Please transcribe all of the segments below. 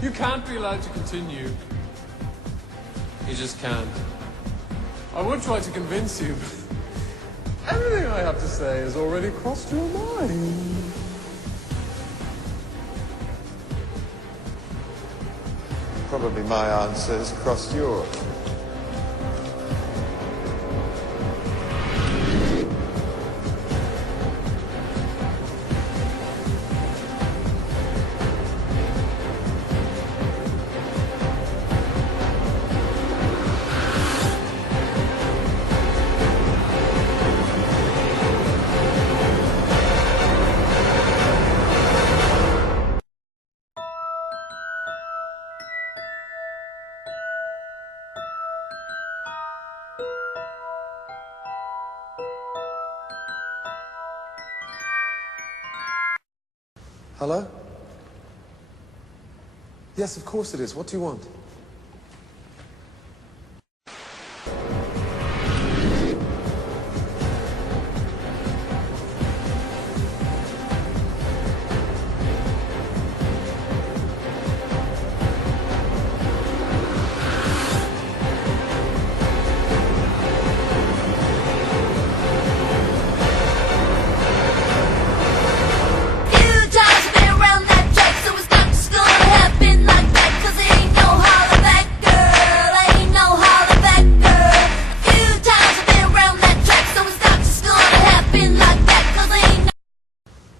You can't be allowed to continue. You just can't. I would try to convince you, but everything I have to say has already crossed your mind. Probably my answer has crossed yours. Hello? Yes, of course it is. What do you want?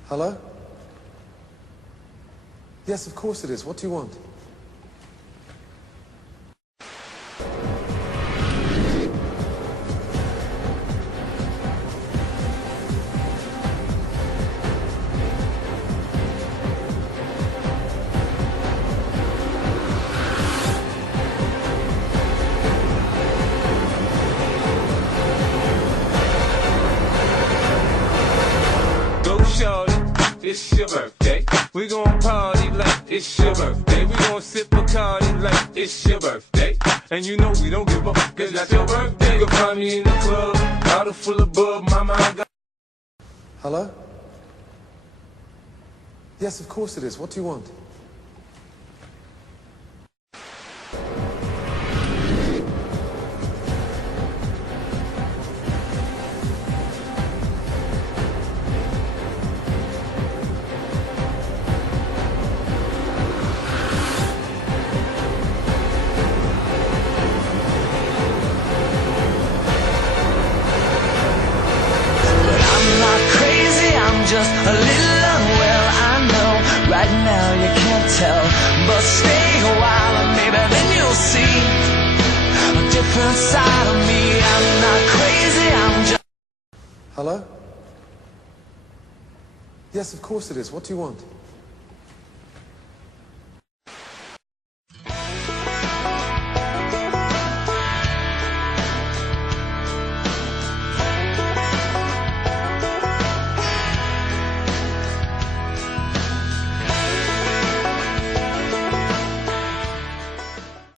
Hello? Yes, of course it is. What do you want? It's your birthday. We gon' party like it's your birthday. We gon' sip a party like it's your birthday. And you know we don't give up, cause that's your birthday. You'll find me in the club, bottle full of bub, mama, I got... Hello? Yes, of course it is. What do you want? Just a little unwell, I know. Right now you can't tell, but stay a while and maybe then you'll see a different side of me. I'm not crazy, I'm just... Hello? Yes, of course it is. What do you want?